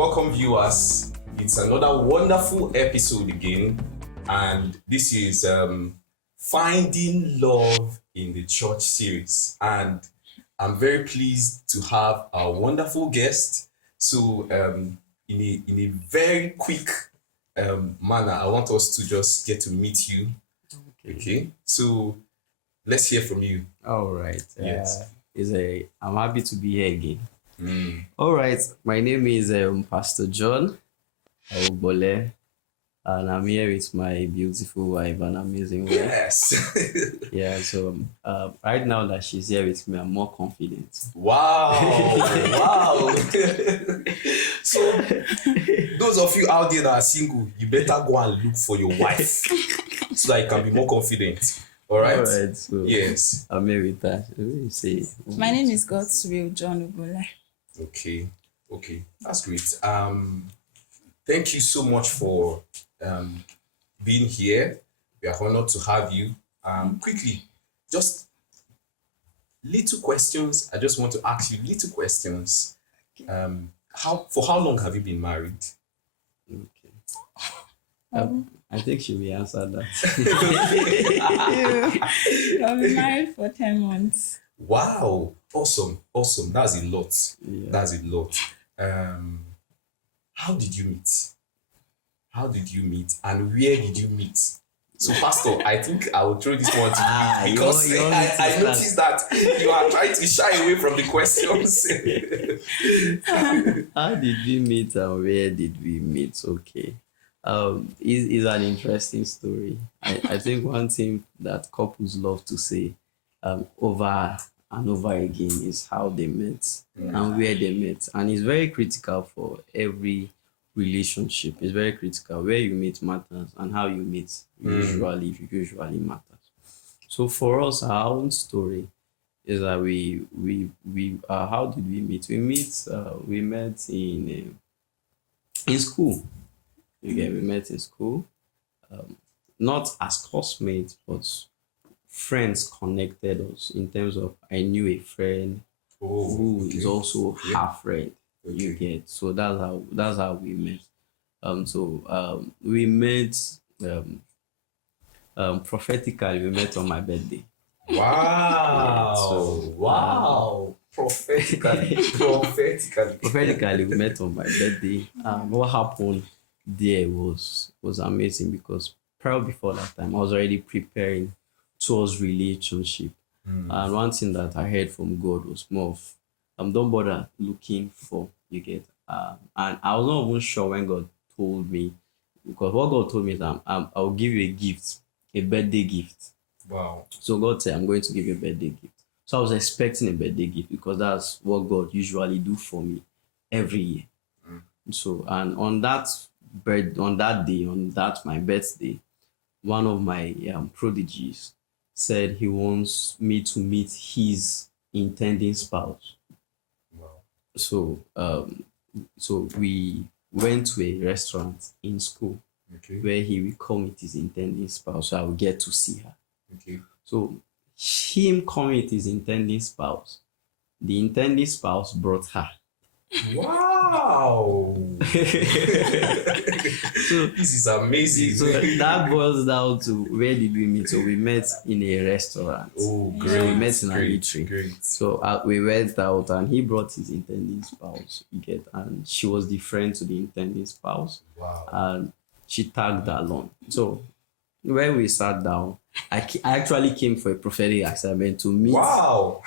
Welcome, viewers. It's another wonderful episode again, and this is Finding Love in the Church series. And I'm very pleased to have a wonderful guest. So, in a very quick manner, I want us to just get to meet you. Okay. So, let's hear from you. All right. Yes. I'm happy to be here again. All right. My name is Pastor John Obole, and I'm here with my beautiful wife and amazing wife. Yes. Yeah. So right now that she's here with me, I'm more confident. Wow. Wow. So, those of you out there that are single, you better go and look for your wife so that you can be more confident. All right. All right. So Yes. I'm here with that. What do you say? My name is God's Will John Ubola. Okay. That's great. Thank you so much for being here. We are honored to have you. Quickly, just little questions. I just want to ask you little questions. For how long have you been married? Okay. I think she will answer that. I've been married for 10 months. Wow. Awesome. That's a lot. Yeah. That's a lot. How did you meet? And where did you meet? So, Pastor, I think I will throw this one to you because I noticed that you are trying to shy away from the questions. How did we meet and where did we meet? Okay. Is an interesting story. I think one thing that couples love to say over and over again is how they met and where they met. And it's very critical for every relationship. It's very critical. Where you meet matters and how you meet usually matters. So for us, our own story is that we how did we meet? We met in school. We met in school, not as classmates, but friends connected us in terms of I knew a friend who is also her friend. You get, so that's how we met. We met prophetically. We met on my birthday. Wow. Yeah, Wow. Prophetically, we met on my birthday. What happened there was amazing because probably before that time I was already preparing towards relationship. And one thing that I heard from God was more of don't bother looking for, you get. And I was not even sure when God told me, because what God told me is I'll give you a gift, a birthday gift. Wow. So God said, I'm going to give you a birthday gift. So I was expecting a birthday gift because that's what God usually do for me every year. So, and on that my birthday, one of my prodigies said he wants me to meet his intending spouse. Wow. So we went to a restaurant in school where he will come with his intending spouse, so I will get to see her. Okay. So him coming with his intending spouse, the intending spouse brought her. Wow. So this is amazing. So that boils down to where did we meet? So we met in a restaurant. Oh, great. So we met in a eatery. Great. So we went out and he brought his intending spouse. You get, and she was the friend to the intending spouse. Wow. And she tagged along. So when we sat down, I actually came for a prophetic assignment to meet the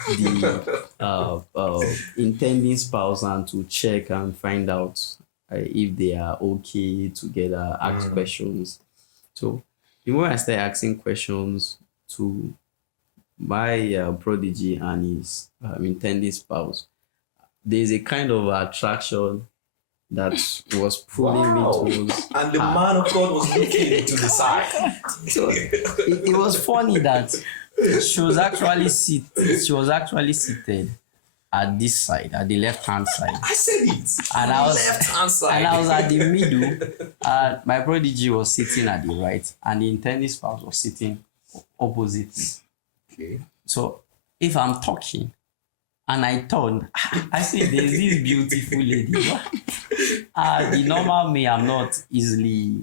intending spouse and to check and find out if they are okay together, ask questions. So the more I started asking questions to my prodigy and his intending spouse, there's a kind of attraction that was pulling me towards. And the man of God was looking to the side. So it was funny that she was actually seated at this side, at the left-hand side. I said it. And I was left-hand side. And I was at the middle. My prodigy was sitting at the right, and the intended spouse was sitting opposite me. Okay. So if I'm talking and I turn, I see there's this beautiful lady. The normal me, I'm not easily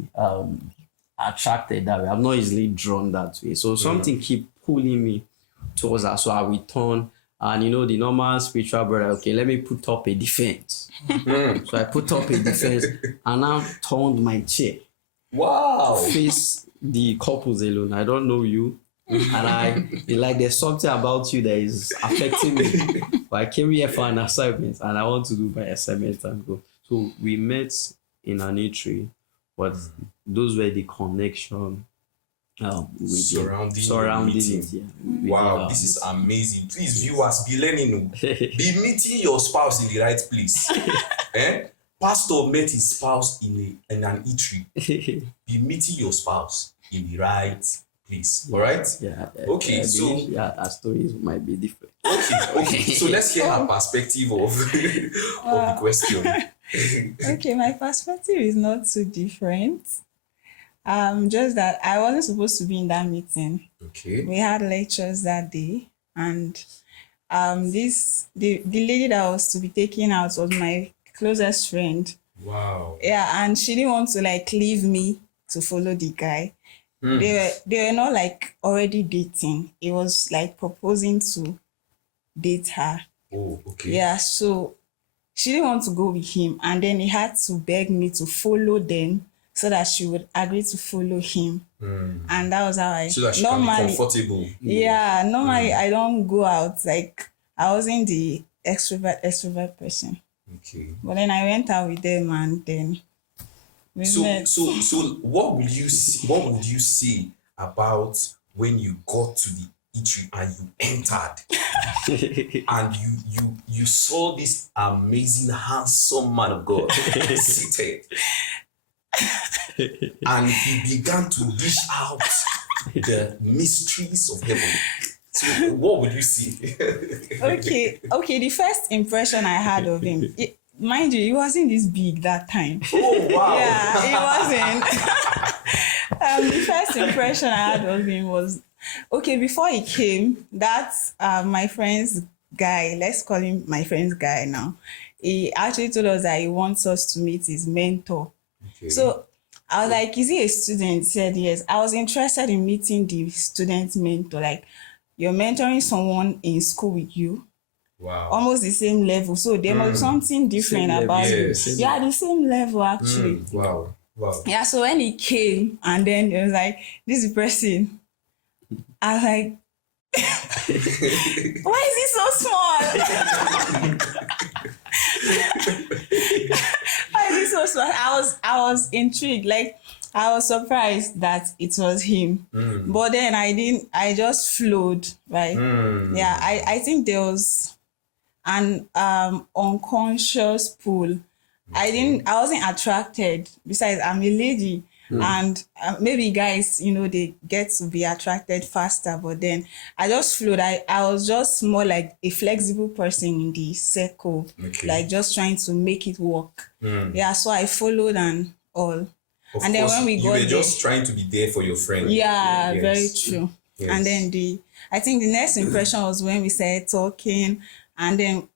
attracted that way. I'm not easily drawn that way. So something keep pulling me towards her. So I will turn, and the normal spiritual brother, okay, let me put up a defense. So I put up a defense and I turned my chair Wow. face the couples alone. I don't know you. And like there's something about you that is affecting me. But I came here for an assignment and I want to do my assignment and go. So we met in an eatery, but those were the connection with surrounding it. meeting. Yeah. Wow, this is amazing. Please, viewers, be learning. Be meeting your spouse in the right place. Pastor met his spouse in an eatery. Be meeting your spouse in the right place. All right? Yeah. Okay, so our stories might be different. Okay. So let's hear her perspective of the question. Okay, my perspective is not too different. Just that I wasn't supposed to be in that meeting. Okay. We had lectures that day, and the lady that was to be taken out was my closest friend. Wow. Yeah, and she didn't want to leave me to follow the guy. They were not already dating. It was proposing to date her. Oh, okay. Yeah, so she didn't want to go with him, and then he had to beg me to follow them so that she would agree to follow him. And that was how I so that she can be comfortable. Yeah, normally I don't go out. I wasn't the extrovert person. Okay. But then I went out with them, and then we met. So what would you say about when you got to the eatery and you entered and you saw this amazing handsome man of God seated and he began to dish out the mysteries of heaven? So what would you see? Okay, the first impression I had of him, mind you, he wasn't this big that time. Oh wow. Yeah, he wasn't. The first impression I had of him was, okay, before he came, that's my friend's guy, let's call him my friend's guy now. He actually told us that he wants us to meet his mentor. Okay. So I was like, is he a student? He said yes. I was interested in meeting the student mentor. You're mentoring someone in school with you. Wow. Almost the same level. So there must be something different about you. Yes. Yeah, the same level actually. Wow. Yeah, so when he came and then it was like, this is the person. I was like, why is he so small? Why is he so small? I was intrigued. I was surprised that it was him. But then I just flowed, right? Yeah, I think there was an unconscious pull. I wasn't attracted. Besides, I'm a lady. And maybe guys, they get to be attracted faster. But then I just flowed. I was just more like a flexible person in the circle. Okay. Just trying to make it work. Yeah, so I followed and all. Of and course, then when we you got were there, just trying to be there for your friend. Yeah, Yes. very true. Yes. And then I think the next impression was when we started talking, and then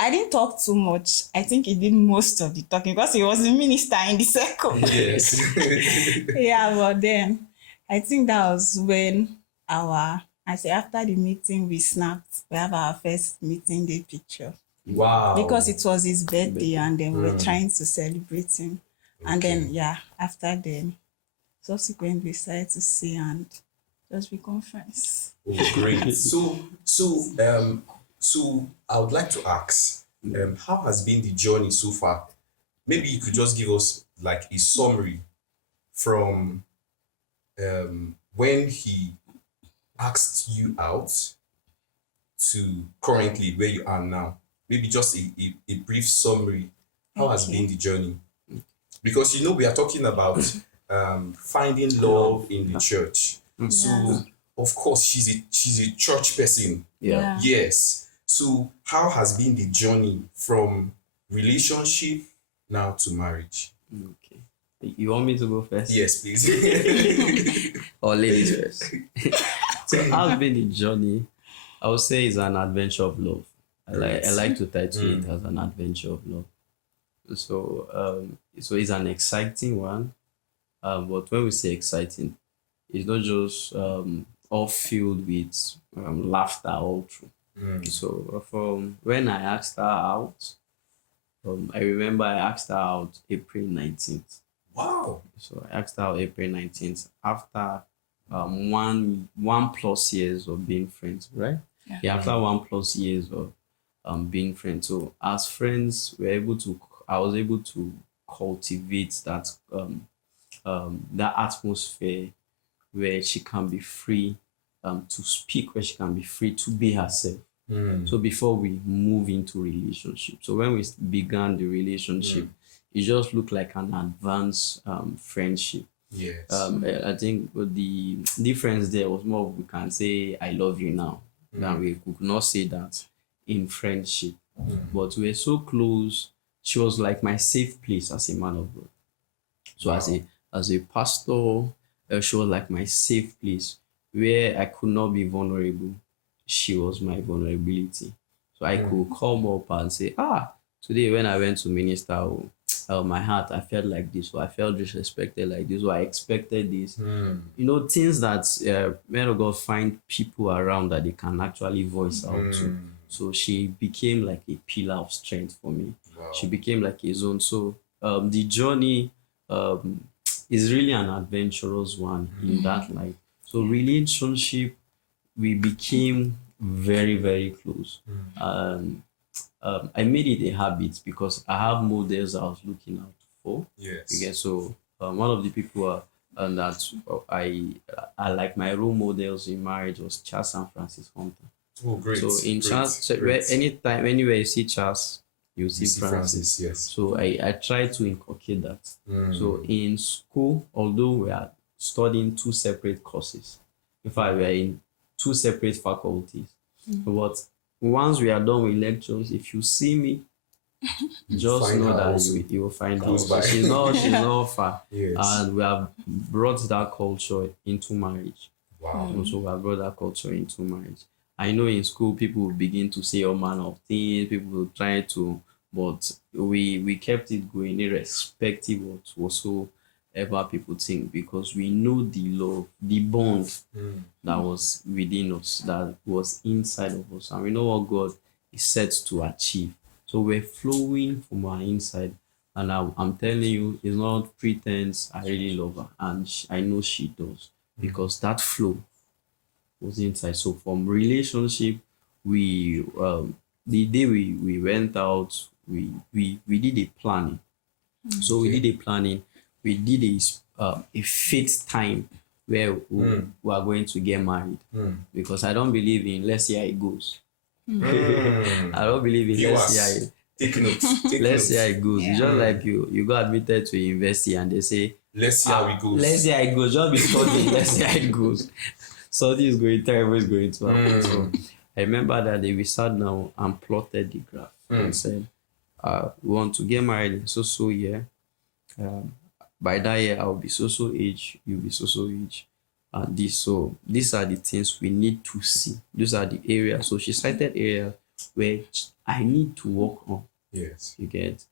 I didn't talk too much. I think he did most of the talking because he was a minister in the circle. Yes. Yeah, but then I think that was when after the meeting we snapped. We have our first meeting day picture. Wow. Because it was his birthday and then we were trying to celebrate him. And Okay. then, after then, subsequently we started to see and just become friends. Oh, great. So I would like to ask, how has been the journey so far? Maybe you could just give us a summary from when he asked you out to currently where you are now. Maybe just a brief summary. How has been the journey? Because we are talking about finding love in the church. So of course she's a church person. Yeah. Yes. So how has been the journey from relationship now to marriage? Okay. You want me to go first? Yes, please. Or ladies first? So how's been the journey? I would say it's an adventure of love. I like to title it as an adventure of love. So it's an exciting one. But when we say exciting, it's not just all filled with laughter all through. So from when I asked her out, I remember I asked her out April 19th. Wow. So I asked her out April 19th after one plus years of being friends, right? Yeah, after 1 plus years of being friends. So as friends, I was able to cultivate that atmosphere where she can be free to speak, where she can be free to be herself. So before we move into relationship, so when we began the relationship, it just looked like an advanced friendship. Yes. I think the difference there was more we can say I love you now than we could not say that in friendship. But we were so close. She was like my safe place as a man of God. So as a pastor, she was like my safe place where I could not be vulnerable. She was my vulnerability. So I could come up and say, today when I went to minister, my heart, I felt like this, or I felt disrespected like this, or I expected this. Things that men of God find people around that they can actually voice out to. So she became like a pillar of strength for me. Wow. She became like a zone. So the journey is really an adventurous one in that light. So relationship, we became very, very close. I made it a habit because I have models I was looking out for. Yes. Okay, so one of the people that I like my role models in marriage was Charles and Francis Hunter. Oh, great. So in great, Charles, great. anytime, anywhere you see Charles, you see see Francis. Yes. So I try to inculcate that. So in school, although we are studying two separate courses, in fact, we are in two separate faculties. But once we are done with lectures, if you see me, just find know her that also you will find out. close by. She's not far. Yes. And we have brought that culture into marriage. Wow. So we have brought that culture into marriage. I know in school people will begin to say all manner of things, people will try to, but we kept it going irrespective of whatsoever people think, because we know the love, the bond that was within us, that was inside of us, and we know what God is set to achieve. So we're flowing from our inside, and I'm telling you, it's not pretense. I really love her, and I know she does, because that flow was inside. So from relationship, we the day we went out, we did a planning. So we did a planning. We did a fixed time where we are going to get married, because I don't believe in let's see how it goes. I don't believe in let's see how it. Take notes. Let's see how it goes. It's just like you got admitted to a university and they say Let's see how it goes. let's see how it goes. Just be studying. Let's see how it goes. Something is going terrible is going to happen. So I remember that day we sat down and plotted the graph and said, we want to get married in so year. By that year, I'll be so age, you'll be so age. These are the things we need to see. These are the areas. So she cited areas where I need to work on. Yes. You get.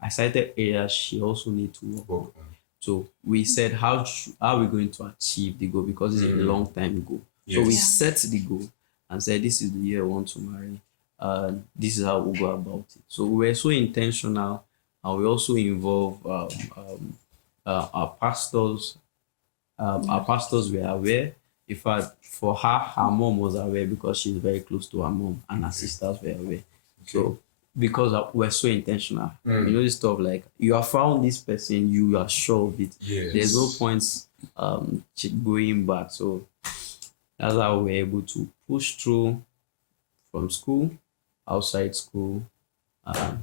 I cited areas she also need to work on. So we said, how are we going to achieve the goal? Because it's a long time goal. Yes. So we set the goal and said, this is the year I want to marry. This is how we'll go about it. So we were so intentional, and we also involve our pastors. Our pastors were aware. In fact, for her mom was aware, because she's very close to her mom, and her sisters were aware. So because we're so intentional, this stuff like you have found this person, you are sure of it. Yes. There's no points going back. So that's how we're able to push through from school, outside school,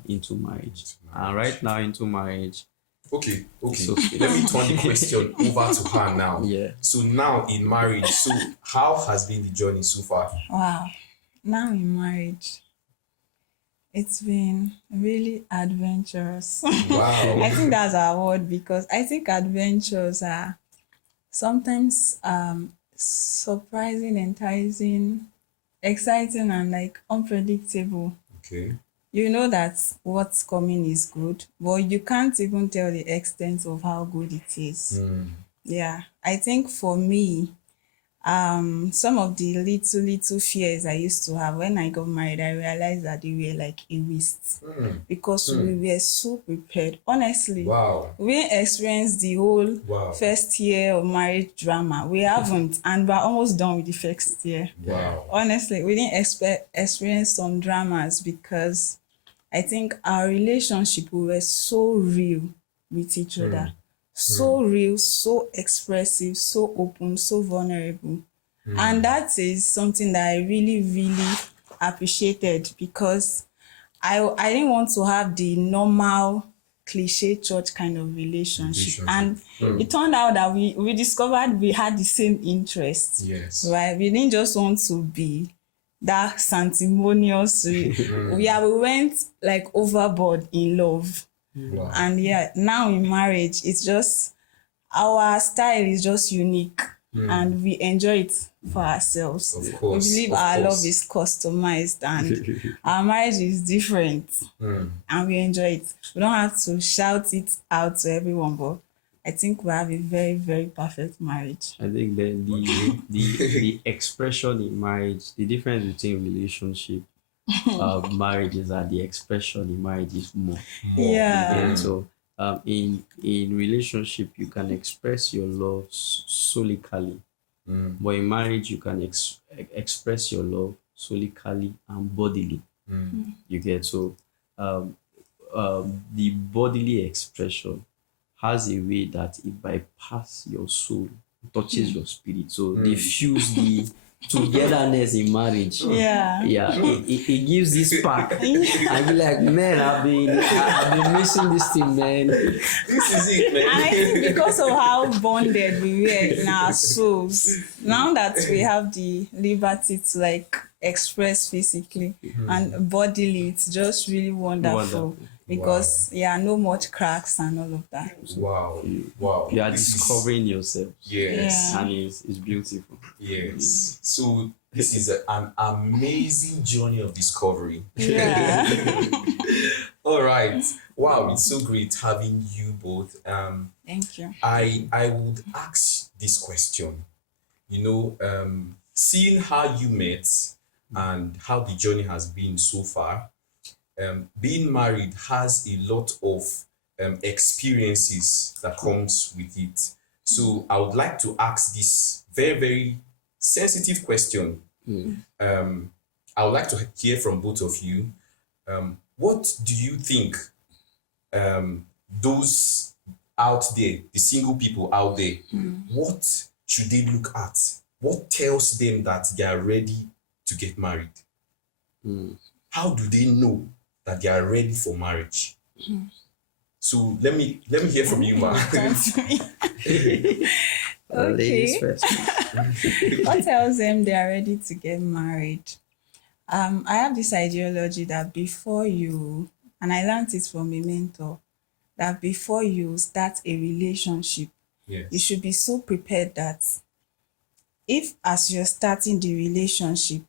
into marriage. And right now into marriage. Okay. So, Let me turn the question over to her now. Yeah. So now in marriage, so how has been the journey so far? Wow. Now in marriage, it's been really adventurous. Wow. I think that's our word, because I think adventures are sometimes surprising, enticing, exciting, and like unpredictable. Okay. you know that what's coming is good, but you can't even tell the extent of how good it is. Yeah, I think for me, some of the little fears I used to have when I got married, I realized that they were like a waste because we were so prepared. Honestly, Wow. we didn't experience the whole Wow. first year of marriage drama. We haven't, and we're almost done with the first year. Wow. Honestly, we didn't experience some dramas because I think our relationship, we were so real with each other. So real, so expressive, so open, so vulnerable. And that is something that I really, really appreciated because I didn't want to have the normal cliche church kind of relationship. And it turned out that we discovered we had the same interests. Yes. Right? We didn't just want to be that sanctimonious. We went like overboard in love. Wow. And yeah, now in marriage, it's just our style is just unique and we enjoy it for ourselves. Of course. We believe of our course. love is customized and our marriage is different and we enjoy it. We don't have to shout it out to everyone, but I think we have a very, very perfect marriage. I think the expression in marriage, the difference between relationship, marriage is that the expression in marriage is more. Yeah. So in relationship you can express your love solically, but in marriage you can express your love solically and bodily. You get so the bodily expression has a way that it bypass your soul, touches your spirit. So they fuse the togetherness in marriage. Yeah. It gives this spark. I be like, man, I've been missing this thing, man. This is it, man. And I think because of how bonded we were in our souls, now that we have the liberty to like express physically and bodily, it's just really wonderful. Because no much cracks and all of that. Wow. Wow. You are This is- discovering yourself. Yes. Yeah. And it's beautiful. Yes. So this is an amazing journey of discovery. Yeah. All right. Wow, it's so great having you both. Thank you. I would ask this question. Seeing how you met and how the journey has been so far, being married has a lot of experiences that comes with it. So I would like to ask this very, very sensitive question. I would like to hear from both of you. What do you think those out there, the single people out there, what should they look at? What tells them that they are ready to get married? How do they know that they are ready for marriage? So let me hear from you, Ma. Ladies Okay. first. What tells them they are ready to get married? I have this ideology that before you, and I learned it from a mentor, that before you start a relationship, you Yes. should be so prepared that if as you're starting the relationship,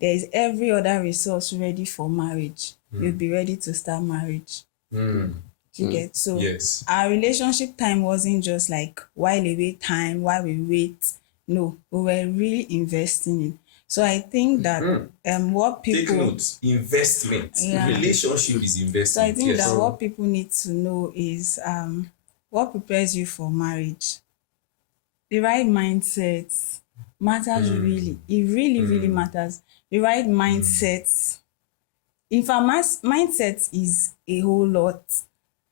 there is every other resource ready for marriage, you'll be ready to start marriage. You get so Yes. our relationship time wasn't just like while away time, while we wait. No, we were really investing in. So I think that what Take people note. Investment. Yeah. Relationship is investment. so I think yes. that what people need to know is what prepares you for marriage. The right mindset matters really. It really, really matters. The right mindset. In fact, mindset is a whole lot.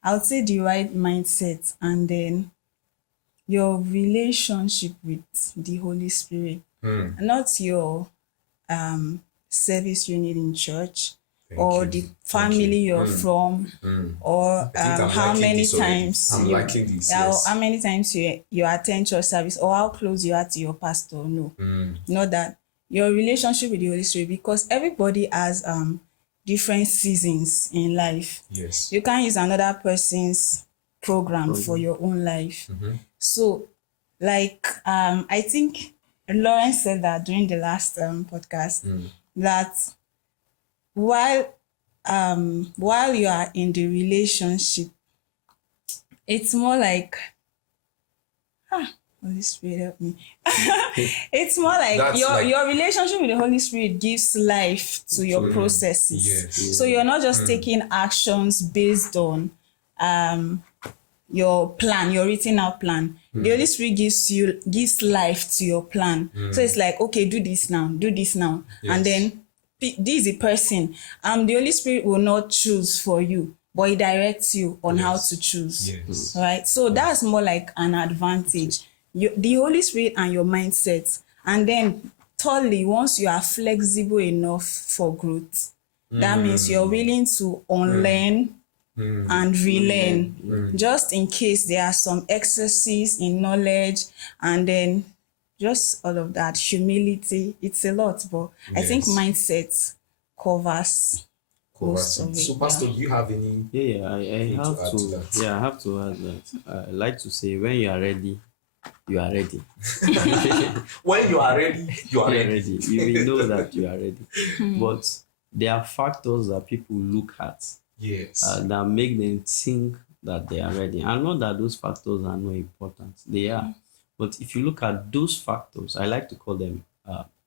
I would say the right mindset and then your relationship with the Holy Spirit, not your service you need in church or you. the Thank family you. you're from or I think I'm how liking many this already. times I'm you, liking this, yeah, yes. how many times you attend church service or how close you are to your pastor. No, not that. Your relationship with the Holy Spirit, because everybody has different seasons in life. Yes. You can't use another person's program for your own life. So, like, I think Lawrence said that during the last podcast that while you are in the relationship, it's more like, Holy Spirit help me. It's more like That's your like- your relationship with the Holy Spirit gives life to your processes. Yes. So you're not just taking actions based on your plan, your written out plan. The Holy Spirit gives life to your plan. So it's like, okay, do this now, and Yes. then this is the person. The Holy Spirit will not choose for you, but He directs you on how Yes. to choose. Yes. Right? So that's more like an advantage. The Holy Spirit and your mindset. And then thirdly, once you are flexible enough for growth, that means you're willing to unlearn and relearn, just in case there are some excesses in knowledge, and then just all of that. Humility, it's a lot, but I think Yes. mindset covers most of it. So, Pastor, do you have any? I have to add to that? I have to add that. I like to say, when you are ready, you are ready. When you are ready, you You are are ready. ready. You will know that you are ready. But there are factors that people look at Yes. that make them think that they are ready. And not that those factors are not important. They are. But if you look at those factors, I like to call them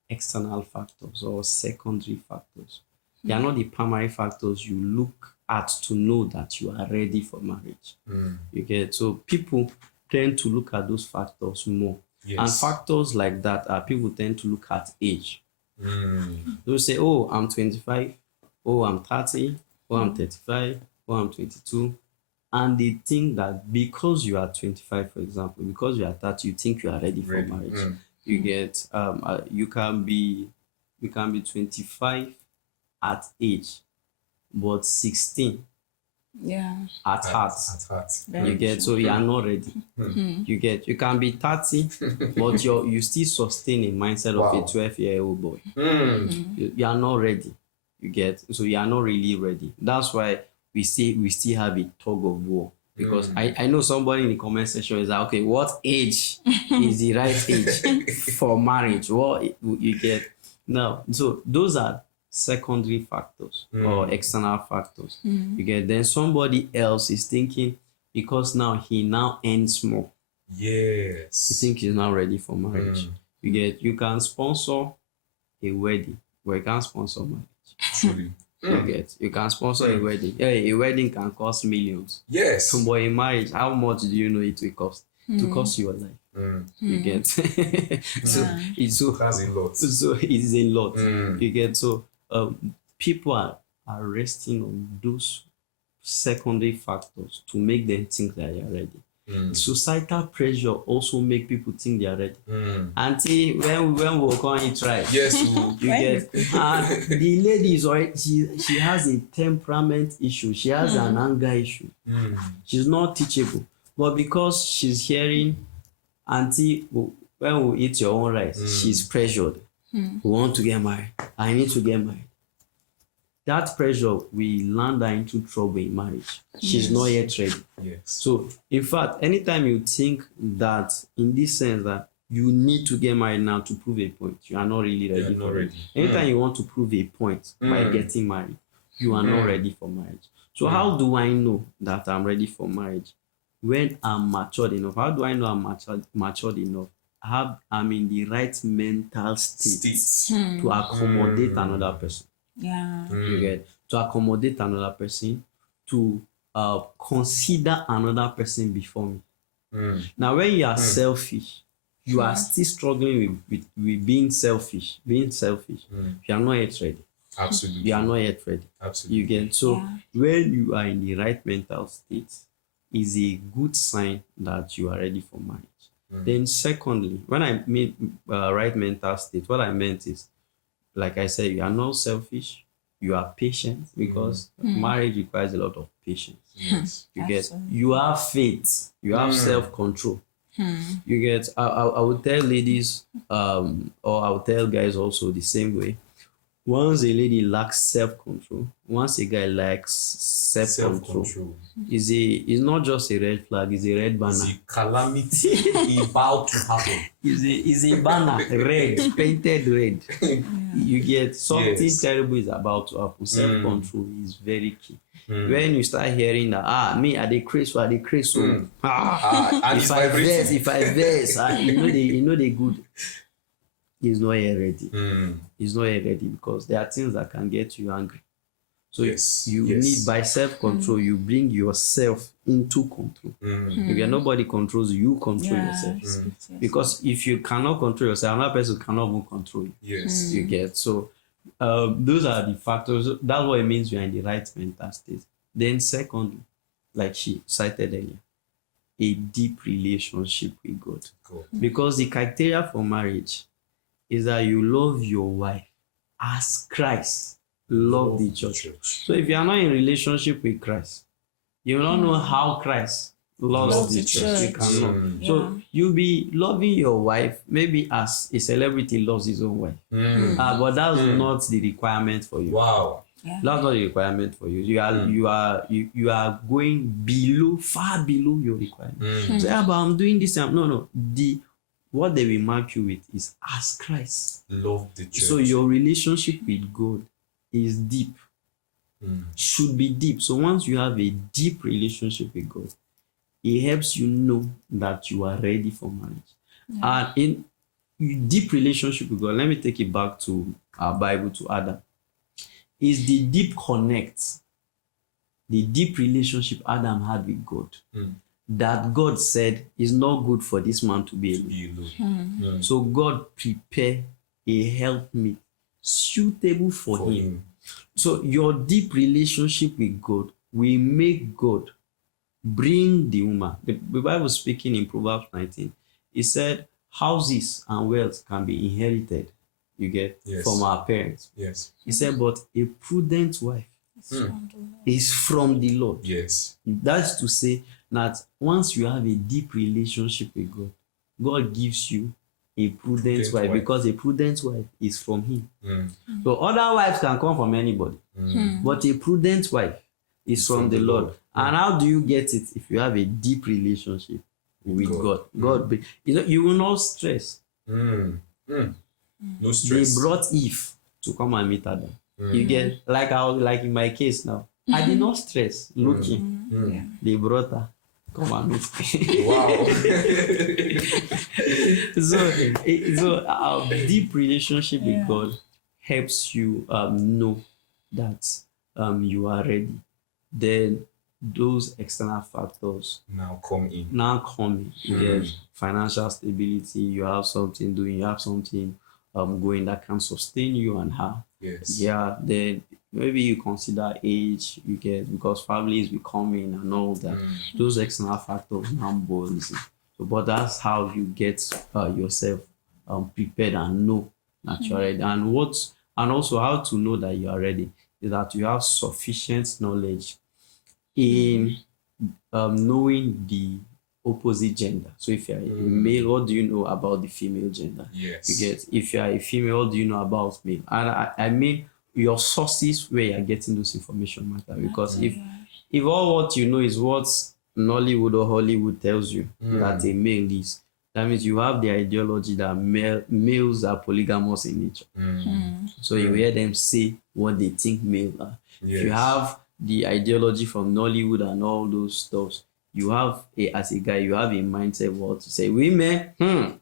external factors or secondary factors. They are not the primary factors you look at to know that you are ready for marriage. You get? So people tend to look at those factors more. Yes. And factors like that are people tend to look at age. They'll say, oh, I'm 25, oh, I'm 30, oh, I'm 35, oh, I'm 22. And they think that because you are 25, for example, because you are 30, you think you are ready for Ready. marriage. You get, you can be 25 at age, but 16 Yeah. at heart. At heart. Very You get, so you are not ready. You get, you can be 30, but you still sustain a mindset of Wow. a 12-year-old boy. Mm. You are not ready. You get, so you are not really ready. That's why we say we still have a tug of war. Because I know somebody in the comment section is like, okay, what age is the right age for marriage? What you get now? So those are secondary factors or external factors. You get, then somebody else is thinking because now he now earns more. Yes. You think he's now ready for marriage. You get, you can sponsor a wedding, but you can't sponsor marriage. Truly. You get, you can sponsor a wedding. Yeah, a wedding can cost millions. Yes. But in marriage, how much do you know it will cost? To cost your life. You get, so it's so That's a lot. so it's a lot. Mm. You get, so people are resting on those secondary factors to make them think that they are ready. Societal pressure also make people think they are ready. Until when we come and try, Yes. you get, and the lady is already, she has a temperament issue, she has an anger issue, she's not teachable, but because she's hearing auntie, when we eat your own rice, she's pressured. We want to get married, I need to get married. That pressure will land her into trouble in marriage. She's not yet ready. Yes. So, in fact, anytime you think that, in this sense, that you need to get married now to prove a point, you are not really ready You are for not it. ready. Anytime you want to prove a point by getting married, you are not ready for marriage. So, how do I know that I'm ready for marriage? When I'm matured enough. How do I know I'm matured enough? I'm in the right mental state to accommodate another person. Yeah. You get, to accommodate another person, to consider another person before me. Now, when you are selfish, you are still struggling with being selfish. You are not yet ready. Absolutely. You are not yet ready. Absolutely. You get, so when you are in the right mental state, is a good sign that you are ready for marriage. Then secondly, when I mean right mental state, what I meant is, like I said, you are not selfish, you are patient, because marriage requires a lot of patience. Yes. You get, you have faith, you have self-control. You get, I would tell ladies, or I would tell guys also the same way. once a lady lacks self-control, once a guy lacks self-control, Self-control. is not just a red flag, it's a red banner. The calamity about to happen. Is a banner, red, painted red. You get something Yes. terrible is about to happen. Self-control is very key. When you start hearing that, me, I dey craze, so and if I vex, you know they good. He's not yet ready. He's not yet ready because there are things that can get you angry. So you need, by self-control, you bring yourself into control. If nobody controls you, you control yourself. Because if you cannot control yourself, another person cannot even control you. Yes. You get so. Those are the factors. That's what it means you're in the right mental state. Then, secondly, like she cited earlier, a deep relationship with God. Cool. Because the criteria for marriage is that you love your wife as Christ loved the church. So if you are not in relationship with Christ, you will not know how Christ loves the church. You cannot. So you'll be loving your wife maybe as a celebrity loves his own wife. But that's not the requirement for you. Wow. Yeah. That's not the requirement for you. You are going below, far below your requirement. So but I'm doing this. No. What they will mark you with is as Christ. Love the church. So your relationship with God is deep. Should be deep. So once you have a deep relationship with God, it helps you know that you are ready for marriage. And in deep relationship with God, let me take it back to our Bible, to Adam. Is the deep connect, the deep relationship Adam had with God, that God said is not good for this man to be alone. So God prepared a helpmeet suitable for him. So your deep relationship with God will make God bring the woman. The Bible speaking in Proverbs 19, it said houses and wealth can be inherited, you get, from our parents. Yes. He said, but a prudent wife is from the Lord. Yes. That's to say that once you have a deep relationship with God, God gives you a prudent wife, because a prudent wife is from him. So other wives can come from anybody, but a prudent wife is from the Lord. And how do you get it? If you have a deep relationship with God. You will not stress. No stress. They brought Eve to come and meet Adam. You get, like in my case now, I did not stress looking. They brought her. Come and meet me. Wow. So a deep relationship with God helps you know that you are ready. Then those external factors now come in. You get financial stability, you have something doing, you have something going that can sustain you and her. Yes. Yeah, then maybe you consider age, you get, because families will come in and all that. Those external factors now boils in. So, but that's how you get yourself prepared and know that you're ready. And also how to know that you are ready is that you have sufficient knowledge in knowing the opposite gender. So if you're a male, what do you know about the female gender? Yes. You get, if you're a female, what do you know about male? And I mean your sources where you're getting those information matter, because if all what you know is what Nollywood or Hollywood tells you that a male is, that means you have the ideology that males are polygamous in nature. So you hear them say what they think males are. If you have the ideology from Nollywood and all those stuff, you have as a guy, you have a mindset what to say, women,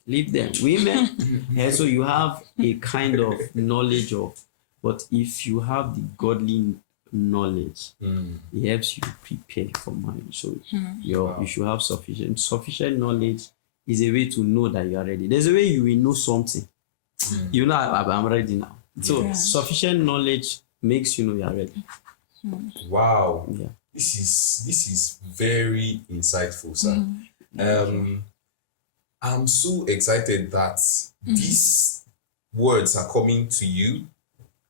leave them, women. And so you have a kind of knowledge of, but if you have the godly knowledge, it helps you prepare for marriage. So you should have sufficient knowledge is a way to know that you are ready. There's a way you will know something. You know, I'm ready now. So sufficient knowledge makes you know you are ready. Wow. Yeah. This is very insightful, sir. I'm so excited that these words are coming to you,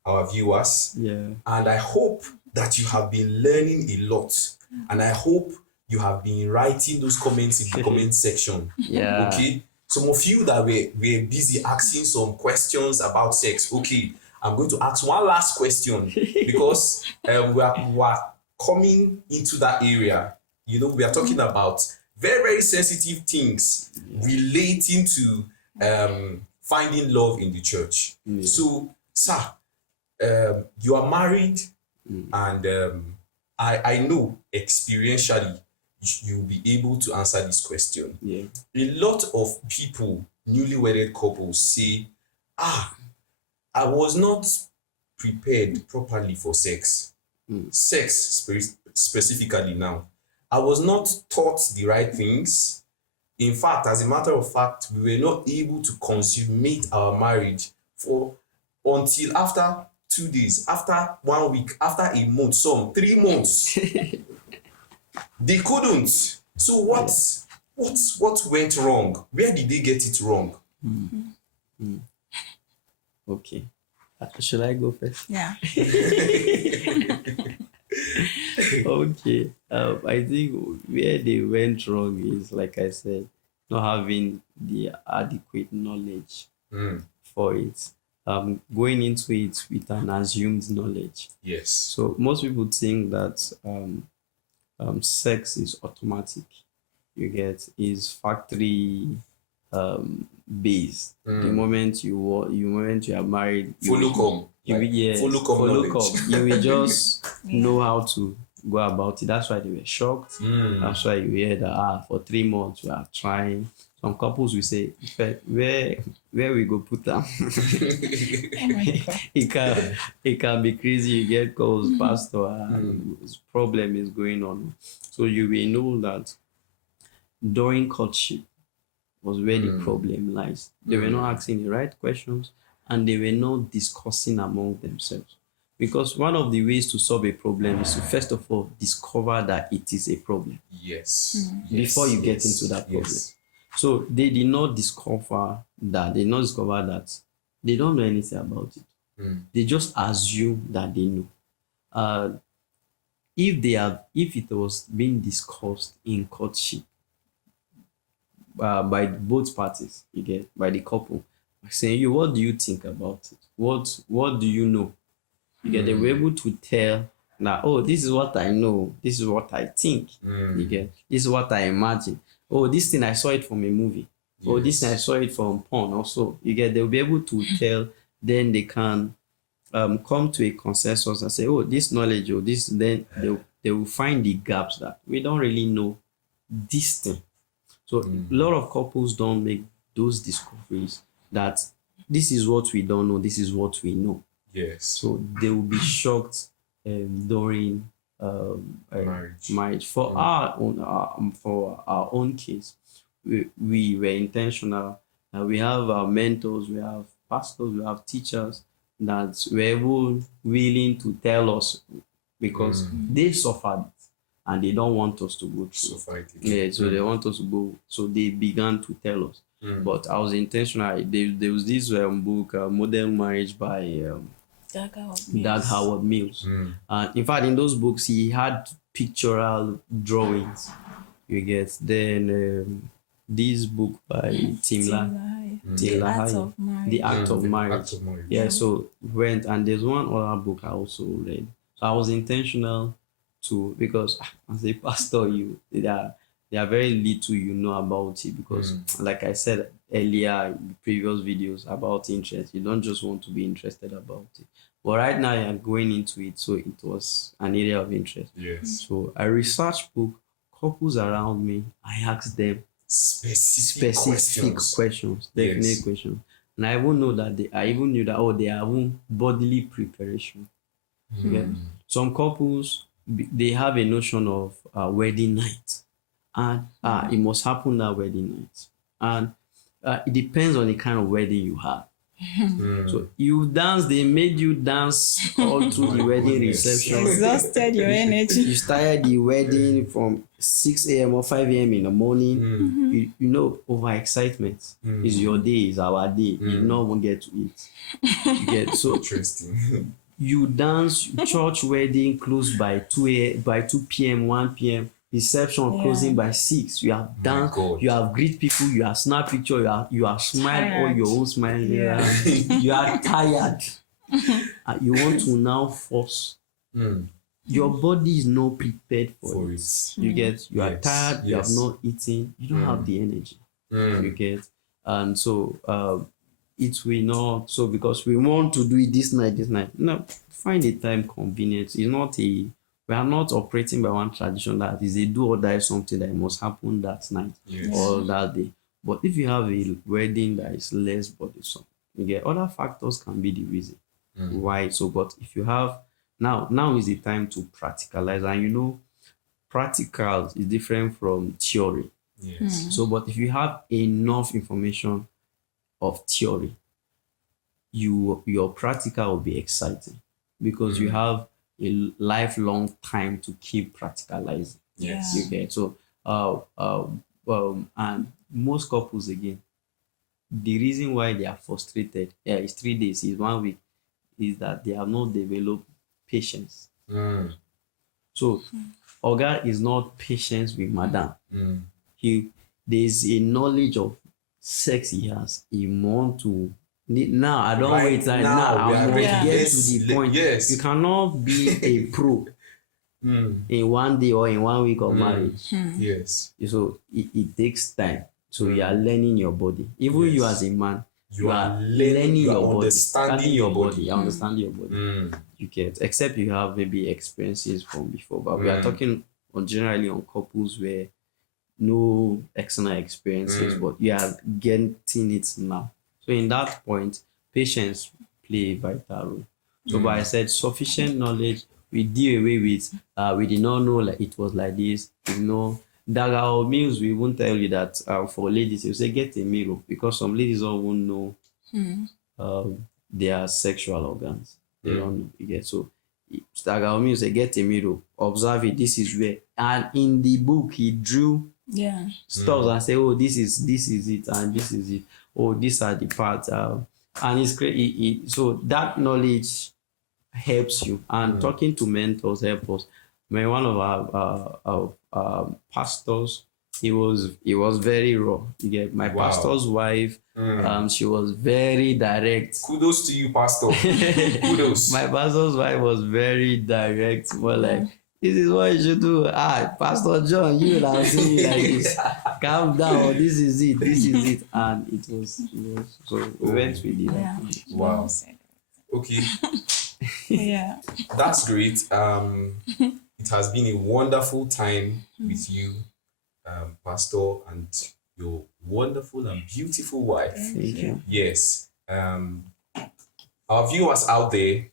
our viewers. Yeah. And I hope that you have been learning a lot. And I hope you have been writing those comments in the comment section. Yeah. Okay. Some of you that were busy asking some questions about sex. Okay. I'm going to ask one last question because we are coming into that area. You know, we are talking about very, very sensitive things relating to finding love in the church. So, sir, you are married, and I know experientially you'll be able to answer this question. Yeah. A lot of people, newly wedded couples, say, I was not prepared properly for sex. Specifically now. I was not taught the right things. In fact, as a matter of fact, we were not able to consummate our marriage until after 2 days, after 1 week, after a month, some 3 months. They couldn't. So what went wrong? Where did they get it wrong? Okay. Should I go first? Yeah. Okay. I think where they went wrong is, like I said, not having the adequate knowledge for it. Going into it with an assumed knowledge. Yes. So most people think that sex is automatic. You get, is factory based. The moment you are married, Follow come. follow come. You will just know how to go about it. That's why they were shocked. That's why you hear that for 3 months we are trying. Some couples will say, where we go put them? Oh my God. it can be crazy. You get calls, pastor, problem is going on. So you will know that during courtship was where the problem lies. They were not asking the right questions, and they were not discussing among themselves. Because one of the ways to solve a problem is to first of all discover that it is a problem. Yes. Before you get into that problem. Yes. So they did not discover that. They did not discover that they don't know anything about it. They just assume that they know. If it was being discussed in courtship by both parties, you get, by the couple, saying, what do you think about it? What do you know? You get, they were able to tell that, oh, this is what I know, this is what I think. You get, this is what I imagine. Oh, this thing I saw it from a movie. Yes. Oh, this thing I saw it from porn also. You get, they'll be able to tell, then they can come to a consensus and say, oh, this knowledge or this, then they will find the gaps that we don't really know this thing. So a lot of couples don't make those discoveries that this is what we don't know, this is what we know. Yes. So they will be shocked during marriage. For our own case, we were intentional. We have our mentors, we have pastors, we have teachers that were willing to tell us, because they suffered and they don't want us to go through. Yeah, so they want us to go. So they began to tell us. But I was intentional. There was this book, Modern Marriage by Doug Howard Mills. In fact, in those books, he had pictorial drawings. You get, then this book by Tim LaHaye, The Act of Marriage. Yeah, so went, and there's one other book I also read. So I was intentional to, because as a pastor, there are very little you know about it, because like I said earlier in previous videos about interest, you don't just want to be interested about it. But right now you're going into it, so it was an area of interest. Yes. So I researched book, couples around me, I asked them specific questions, definite questions. And I even know that I even knew that they have bodily preparation. Okay? Some couples, they have a notion of wedding night, and it must happen that wedding night, and it depends on the kind of wedding you have. So you dance, they made you dance all through the wedding reception. Exhausted your energy. You started the wedding from 6 a.m. or 5 a.m. in the morning. You know, overexcitement is your day, is our day. You don't even get to eat. You get so interesting. You dance, church wedding closed by 2 p.m., 1 p.m. Reception closing by 6. You have danced, you have greet people, you have snap picture, you are smile all your own smile. You are tired. You want to now force. Your body is not prepared for it. You get, you are tired, you have not eaten, you don't have the energy. You get, and so it will not. So because we want to do it this night, no, find a time convenient. It's not a. We are not operating by one tradition that is a do or die something that must happen that night or that day. But if you have a wedding that is less burdensome, you get, other factors can be the reason why. So, but if you have now is the time to practicalize, and you know, practical is different from theory. So, but if you have enough information of theory, your practical will be exciting because you have a lifelong time to keep practicalizing. You get, so and most couples, again, the reason why they are frustrated, it's 3 days, is 1 week, is that they have not developed patience. So Oga is not patient with madam. There's a knowledge of sex he has. He want to now. I don't Right wait. now, I we are must ready. get to the point. You cannot be a pro in 1 day or in 1 week of marriage. So it takes time. So you are learning your body. Even you as a man, you are learning your body, understanding your body. Understanding your body. You get, except you have maybe experiences from before. But we are talking generally on couples where no external experiences, but you are getting it now. So in that point, patience play a vital role. So but I said sufficient knowledge, we do away with we did not know like it was like this. You know, there are meals we won't tell you that for ladies, you say get a mirror, because some ladies don't won't know their sexual organs. They don't know. You get, so Stagger means say get a mirror, observe it, this is where, and in the book he drew stuff and say, oh, this is it, and this is it, oh, these are the parts, and it's great. So that knowledge helps you, and talking to mentors help us. When one of our pastors, he was very raw. You get, my pastor's wife, she was very direct. Kudos to you, pastor. Kudos. My pastor's wife was very direct. Well, like, this is what you should do. Pastor John, you will have seen it like this. Calm down. This is it. This is it. And it was so we went with it. Yeah. Wow. Okay. Yeah. That's great. It has been a wonderful time with you, Pastor, and your wonderful and beautiful wife. Thank you. Yes. Our viewers out there,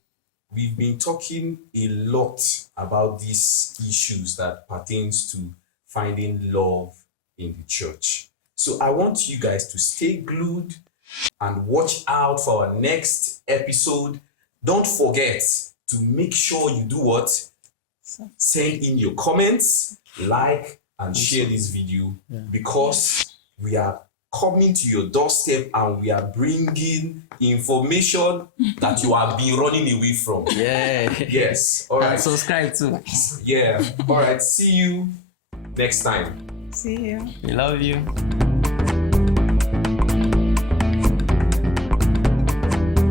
we've been talking a lot about these issues that pertains to finding love in the church. So I want you guys to stay glued and watch out for our next episode. Don't forget to make sure you do what? Send in your comments, like, and share this video, because we are coming to your doorstep and we are bringing information that you have been running away from. Yes. All right. And subscribe too. Yeah. All right. See you next time. See you. We love you.